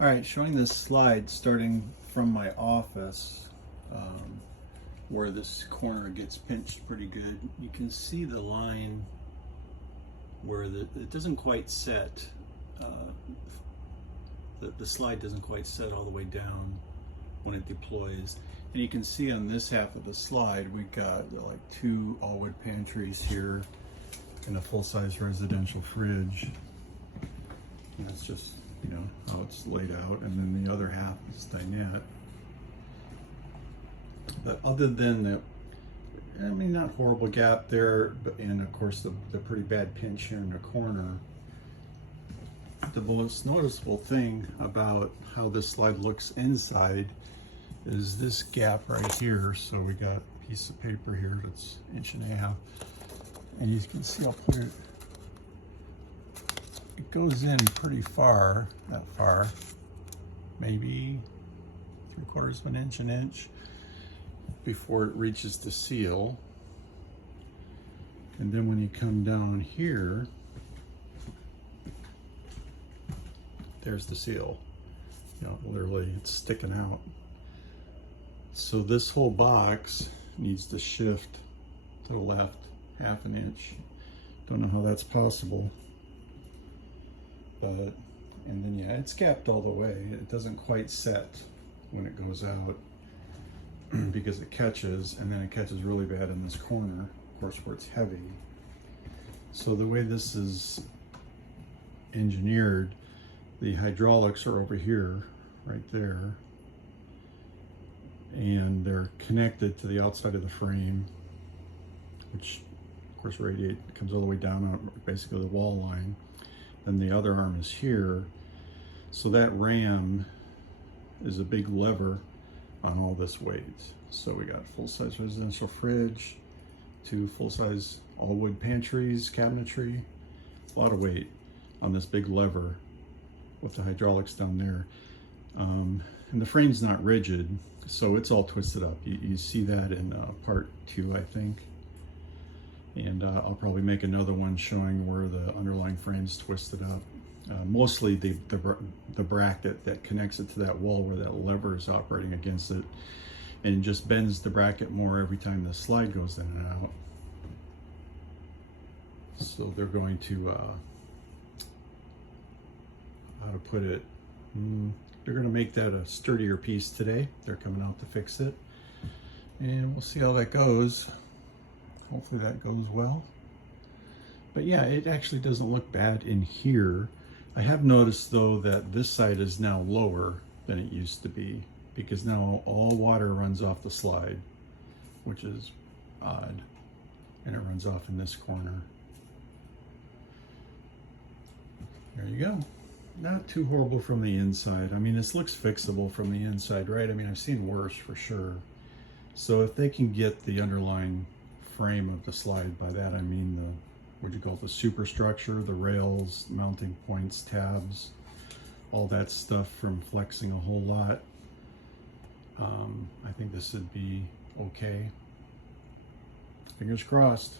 All right, showing this slide starting from my office, where this corner gets pinched pretty good. You can see the line where it doesn't quite set. Uh, the slide doesn't quite set all the way down when it deploys. And you can see on this half of the slide, we've got like two all-wood pantries here and a full-size residential fridge. And that's just, how it's laid out. And then the other half is dinette. But other than that, I mean, not horrible gap there, but and of course the pretty bad pinch here in the corner. The most noticeable thing about how this slide looks inside is this gap right here. So we got a piece of paper here that's 1.5 inches, and you can see, I'll put it, it goes in pretty far, that far, maybe 3/4 of an inch, an inch, before it reaches the seal. And then when you come down here, there's the seal. Literally it's sticking out. So this whole box needs to shift to the left 1/2 inch. Don't know how that's possible. But, and then yeah, it's gapped all the way. It doesn't quite set when it goes out because it catches, and then it catches really bad in this corner, of course, where it's heavy. So the way this is engineered, the hydraulics are over here, right there, and they're connected to the outside of the frame, which of course comes all the way down basically the wall line. Then the other arm is here. So that ram is a big lever on all this weight. So we got full-size residential fridge, 2 full-size all-wood pantries, cabinetry, a lot of weight on this big lever with the hydraulics down there. And the frame's not rigid, so it's all twisted up. You see that in part 2, I think. And I'll probably make another one showing where the underlying frame's twisted up. Mostly the bracket that connects it to that wall where that lever is operating against it, and just bends the bracket more every time the slide goes in and out. So they're going to, how to put it, they're going to make that a sturdier piece today. They're coming out to fix it, and we'll see how that goes. Hopefully that goes well. But yeah, it actually doesn't look bad in here. I have noticed though that this side is now lower than it used to be, because now all water runs off the slide, which is odd, and it runs off in this corner. There you go. Not too horrible from the inside. I mean, this looks fixable from the inside, right? I mean, I've seen worse for sure. So if they can get the underlying frame of the slide, by that I mean the, what do you call it, the superstructure, the rails, mounting points, tabs, all that stuff from flexing a whole lot, I think this would be okay. Fingers crossed.